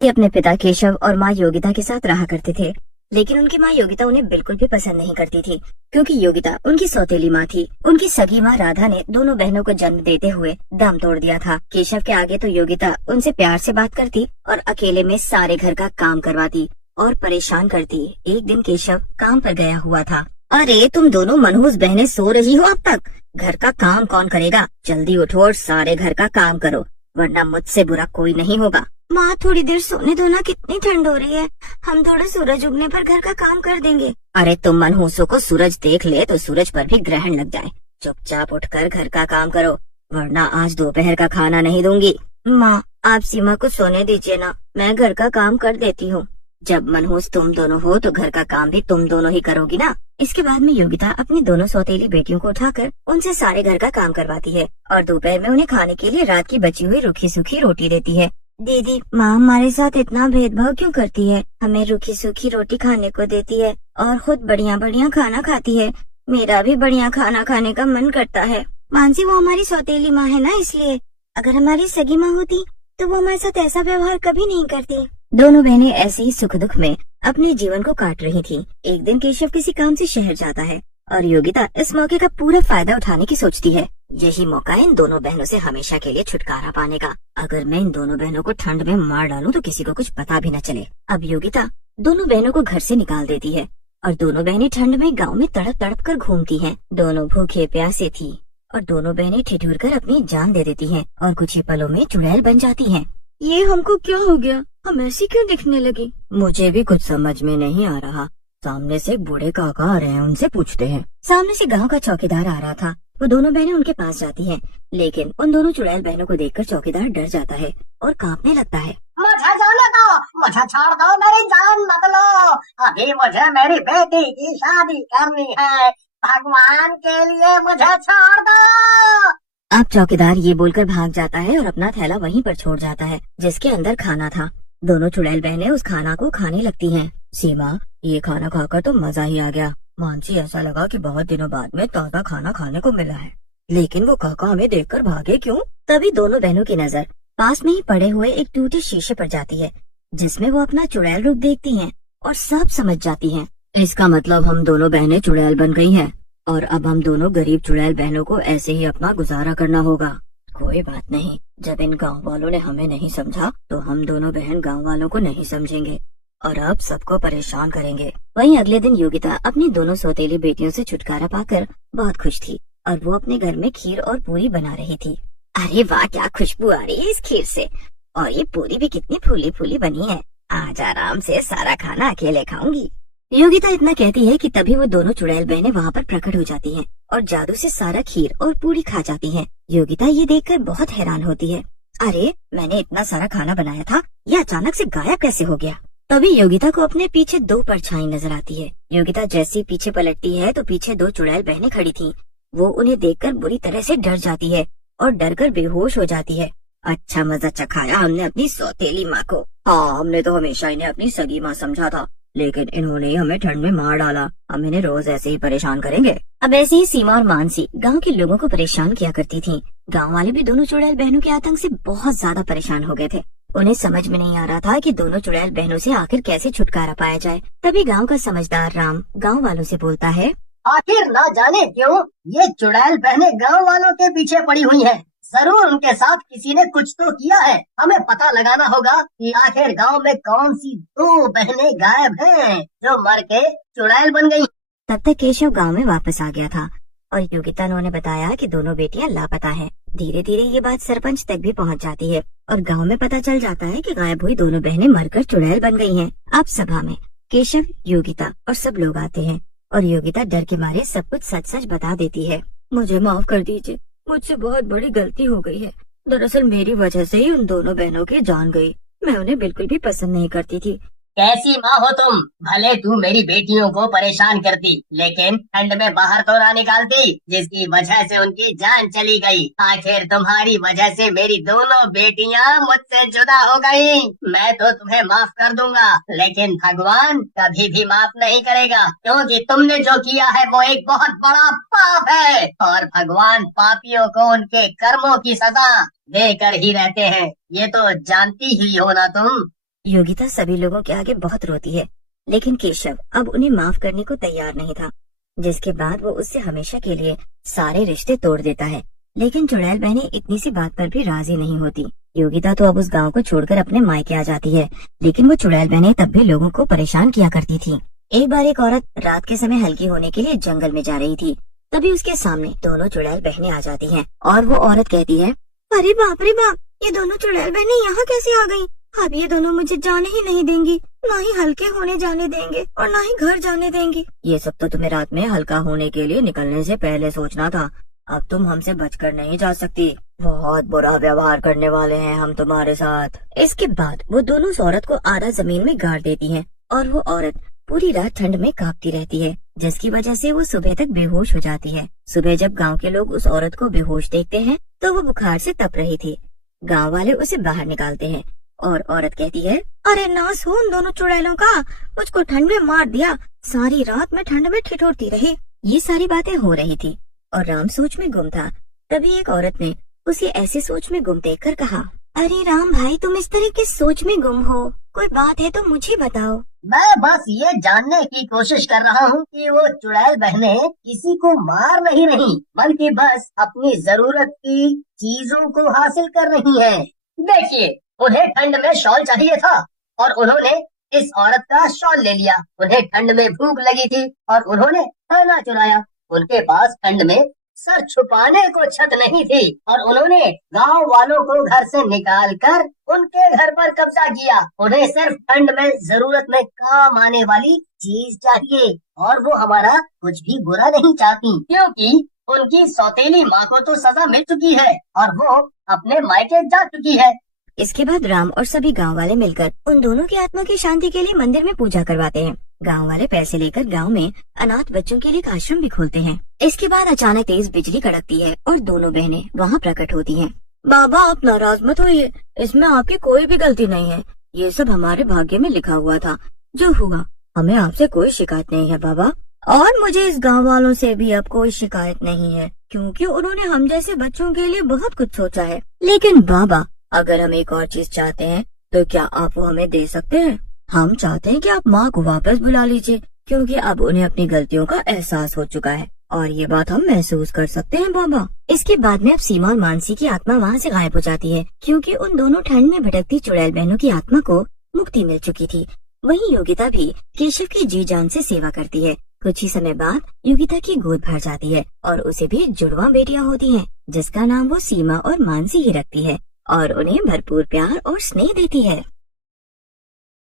ये अपने पिता केशव और माँ योगिता के साथ रहा करते थे, लेकिन उनकी माँ योगिता उन्हें बिल्कुल भी पसंद नहीं करती थी, क्योंकि योगिता उनकी सौतेली माँ थी। उनकी सगी माँ राधा ने दोनों बहनों को जन्म देते हुए दम तोड़ दिया था। केशव के आगे तो योगिता उनसे प्यार से बात करती और अकेले में सारे घर का काम करवाती और परेशान करती। एक दिन केशव काम पर गया हुआ था। अरे तुम दोनों मनहूस बहनें सो रही हो अब तक? घर का काम कौन करेगा? जल्दी उठो और सारे घर का काम करो, वरना मुझसे बुरा कोई नहीं होगा। माँ थोड़ी देर सोने दो ना, कितनी ठंड हो रही है। हम थोड़ा सूरज उगने पर घर का काम कर देंगे। अरे तुम मनहूसों को सूरज देख ले तो सूरज पर भी ग्रहण लग जाए। चुपचाप उठकर घर का काम करो, वरना आज दोपहर का खाना नहीं दूंगी। माँ आप सीमा को सोने दीजिए ना, मैं घर का काम कर देती हूँ। जब मनहूस तुम दोनों हो तो घर का काम भी तुम दोनों ही करोगी ना। इसके बाद में योगिता अपनी दोनों सौतेली बेटियों को उठाकर उनसे सारे घर का काम करवाती है और दोपहर में उन्हें खाने के लिए रात की बची हुई रूखी सूखी रोटी देती है। दीदी माँ हमारे साथ इतना भेदभाव क्यों करती है? हमें रूखी सूखी रोटी खाने को देती है और खुद बढ़िया बढ़िया खाना खाती है। मेरा भी बढ़िया खाना खाने का मन करता है। मानसी वो हमारी सौतेली माँ है ना, इसलिए। अगर हमारी सगी माँ होती तो वो हमारे साथ ऐसा व्यवहार कभी नहीं करती। दोनों बहनें ऐसे ही सुख दुख में अपने जीवन को काट रही थीं। एक दिन केशव किसी काम से शहर जाता है और योगिता इस मौके का पूरा फायदा उठाने की सोचती है। यही मौका है इन दोनों बहनों से हमेशा के लिए छुटकारा पाने का। अगर मैं इन दोनों बहनों को ठंड में मार डालूं तो किसी को कुछ पता भी न चले। अब योगिता दोनों बहनों को घर से निकाल देती है और दोनों बहनें ठंड में गाँव में तड़प तड़प कर घूमती हैं। दोनों भूखे प्यासे थी और दोनों बहनें ठिठुर कर अपनी जान दे देती हैं और कुछ ही पलों में चुड़ैल बन जाती हैं। ये हमको क्या हो गया? हम ऐसी क्यों दिखने लगी? मुझे भी कुछ समझ में नहीं आ रहा। सामने से एक बूढ़े काका आ रहे हैं, उनसे पूछते हैं। सामने से गांव का चौकीदार आ रहा था। वो दोनों बहनें उनके पास जाती हैं, लेकिन उन दोनों चुड़ैल बहनों को देखकर चौकीदार डर जाता है और कांपने लगता है। मुझे जाने दो, मुझे छोड़ दो, मेरी जान मत लो। अभी मुझे मेरी बेटी की शादी करनी है। भगवान के लिए मुझे छोड़ दो। अब चौकीदार ये बोलकर भाग जाता है और अपना थैला वहीं पर छोड़ जाता है जिसके अंदर खाना था। दोनों चुड़ैल बहनें उस खाना को खाने लगती हैं। सीमा ये खाना खाकर तो मजा ही आ गया। मानसी ऐसा लगा कि बहुत दिनों बाद में ताजा खाना खाने को मिला है, लेकिन वो काका हमें देखकर भागे क्यों? तभी दोनों बहनों की नजर पास में ही पड़े हुए एक टूटे शीशे पर जाती है, जिसमें वो अपना चुड़ैल रूप देखती हैं और सब समझ जाती हैं। इसका मतलब हम दोनों बहनें चुड़ैल बन गई हैं और अब हम दोनों गरीब चुड़ैल बहनों को ऐसे ही अपना गुजारा करना होगा। कोई बात नहीं, जब इन गांव वालों ने हमें नहीं समझा तो हम दोनों बहन गांव वालों को नहीं समझेंगे और अब सबको परेशान करेंगे। वहीं अगले दिन योगिता अपनी दोनों सौतेली बेटियों से छुटकारा पाकर बहुत खुश थी और वो अपने घर में खीर और पूरी बना रही थी। अरे वाह, क्या खुशबू आ रही है इस खीर से, और ये पूरी भी कितनी फूली फूली बनी है। आज आराम से सारा खाना अकेले खाऊंगी। योगिता इतना कहती है कि तभी वो दोनों चुड़ैल बहनें वहाँ पर प्रकट हो जाती हैं और जादू से सारा खीर और पूरी खा जाती हैं। योगिता ये देखकर बहुत हैरान होती है। अरे मैंने इतना सारा खाना बनाया था, ये अचानक से गायब कैसे हो गया? तभी योगिता को अपने पीछे दो परछाई नजर आती है। योगिता जैसे पीछे पलटती है तो पीछे दो चुड़ैल बहनें खड़ी थीं। वो उन्हें देखकर बुरी तरह से डर जाती है और डर कर बेहोश हो जाती है। अच्छा मजा चखाया हमने अपनी सौतेली माँ को। हाँ, हमने तो हमेशा इन्हें अपनी सगी माँ समझा था, लेकिन इन्होंने हमें ठंड में मार डाला। हम इन्हें रोज ऐसे ही परेशान करेंगे। अब ऐसे ही सीमा और मानसी गांव के लोगों को परेशान किया करती थीं। गांव वाले भी दोनों चुड़ैल बहनों के आतंक से बहुत ज्यादा परेशान हो गए थे। उन्हें समझ में नहीं आ रहा था कि दोनों चुड़ैल बहनों से आखिर कैसे छुटकारा पाया जाए। तभी गांव का समझदार राम गांव वालों से बोलता है, आखिर ना जाने क्यों ये चुड़ैल बहनें गांव वालों के पीछे पड़ी हुई हैं। जरूर उनके साथ किसी ने कुछ तो किया है। हमें पता लगाना होगा कि आखिर गांव में कौन सी दो बहनें गायब हैं जो मर के चुड़ैल बन गई। तब तक केशव गांव में वापस आ गया था और योगिता ने उन्हें बताया कि दोनों बेटियां लापता हैं। धीरे धीरे ये बात सरपंच तक भी पहुंच जाती है और गांव में पता चल जाता है कि गायब हुई दोनों बहनें मरकर चुड़ैल बन गई हैं। अब सभा में केशव, योगिता और सब लोग आते हैं और योगिता डर के मारे सब कुछ सच सच बता देती है। मुझे माफ कर दीजिए, मुझसे बहुत बड़ी गलती हो गई है। दरअसल मेरी वजह से ही उन दोनों बहनों की जान गई। मैं उन्हें बिल्कुल भी पसंद नहीं करती थी। कैसी माँ हो तुम? भले तू मेरी बेटियों को परेशान करती, लेकिन ठंड में बाहर तो ना निकालती, जिसकी वजह से उनकी जान चली गई। आखिर तुम्हारी वजह से मेरी दोनों बेटियां मुझसे जुदा हो गई। मैं तो तुम्हें माफ कर दूंगा, लेकिन भगवान कभी भी माफ नहीं करेगा, क्योंकि तुमने जो किया है वो एक बहुत बड़ा पाप है और भगवान पापियों को उनके कर्मों की सजा देकर ही रहते हैं। ये तो जानती ही हो ना तुम। योगिता सभी लोगों के आगे बहुत रोती है, लेकिन केशव अब उन्हें माफ करने को तैयार नहीं था, जिसके बाद वो उससे हमेशा के लिए सारे रिश्ते तोड़ देता है। लेकिन चुड़ैल बहनें इतनी सी बात पर भी राजी नहीं होती। योगिता तो अब उस गांव को छोड़कर अपने मायके आ जाती है, लेकिन वो चुड़ैल बहनें तब भी लोगों को परेशान किया करती थी। एक बार एक औरत रात के समय हल्की होने के लिए जंगल में जा रही थी। तभी उसके सामने दोनों चुड़ैल बहनें आ जाती हैं और वो औरत कहती है, अरे बाप रे बाप, ये दोनों चुड़ैल बहनें यहाँ कैसे आ गईं? अब ये दोनों मुझे जाने ही नहीं देंगी, ना ही हल्के होने जाने देंगे और ना ही घर जाने देंगी। ये सब तो तुम्हें रात में हल्का होने के लिए निकलने से पहले सोचना था। अब तुम हमसे बचकर नहीं जा सकती। बहुत बुरा व्यवहार करने वाले हैं हम तुम्हारे साथ। इसके बाद वो दोनों उस औरत को आधा जमीन में गाड़ देती हैं और वो औरत पूरी रात ठंड में कांपती रहती है, जिसकी वजह से वो सुबह तक बेहोश हो जाती है। सुबह जब गांव के लोग उस औरत को बेहोश देखते हैं तो वो बुखार से तप रही थी। गांव वाले उसे बाहर निकालते हैं और औरत कहती है, अरे नास हो उन दोनों चुड़ैलों का, मुझको ठंड में मार दिया, सारी रात में ठंड में ठिठुरती रही। ये सारी बातें हो रही थी और राम सोच में गुम था। तभी एक औरत ने उसे ऐसी सोच में गुम देखकर कहा, अरे राम भाई, तुम इस तरह की सोच में गुम हो, कोई बात है तो मुझे बताओ। मैं बस ये जानने की कोशिश कर रहा हूँ कि वो चुड़ैल बहनें किसी को मार नहीं रही, बल्कि बस अपनी जरूरत की चीजों को हासिल कर रही हैं। देखिए, उन्हें ठंड में शॉल चाहिए था और उन्होंने इस औरत का शॉल ले लिया। उन्हें ठंड में भूख लगी थी और उन्होंने खाना चुराया। उनके पास ठंड में सर छुपाने को छत नहीं थी और उन्होंने गांव वालों को घर से निकाल कर उनके घर पर कब्जा किया। उन्हें सिर्फ ठंड में जरूरत में काम आने वाली चीज चाहिए और वो हमारा कुछ भी बुरा नहीं चाहती, क्योंकि उनकी सौतेली माँ को तो सजा मिल चुकी है और वो अपने मायके जा चुकी है। इसके बाद राम और सभी गांव वाले मिलकर उन दोनों की आत्मा की शांति के लिए मंदिर में पूजा करवाते हैं। गांव वाले पैसे लेकर गांव में अनाथ बच्चों के लिए एक आश्रम भी खोलते हैं। इसके बाद अचानक तेज बिजली कड़कती है और दोनों बहनें वहां प्रकट होती हैं। बाबा, आप नाराज मत होइए, इसमें आपकी कोई भी गलती नहीं है। ये सब हमारे भाग्य में लिखा हुआ था। जो हुआ, हमें आपसे कोई शिकायत नहीं है बाबा। और मुझे इस गाँव वालों से भी अब कोई शिकायत नहीं है, क्योंकि उन्होंने हम जैसे बच्चों के लिए बहुत कुछ सोचा है। लेकिन बाबा, अगर हम एक और चीज चाहते हैं तो क्या आप वो हमें दे सकते हैं? हम चाहते हैं कि आप माँ को वापस बुला लीजिए, क्योंकि अब उन्हें अपनी गलतियों का एहसास हो चुका है और ये बात हम महसूस कर सकते हैं बाबा। इसके बाद में अब सीमा और मानसी की आत्मा वहाँ से गायब हो जाती है, क्योंकि उन दोनों ठंड में भटकती चुड़ैल बहनों की आत्मा को मुक्ति मिल चुकी थी। वहीं योगिता भी केशव की जी जान से सेवा करती है। कुछ ही समय बाद योगिता की गोद भर जाती है और उसे भी जुड़वा बेटियां होती हैं, जिसका नाम वो सीमा और मानसी ही रखती है और उन्हें भरपूर प्यार और स्नेह देती है।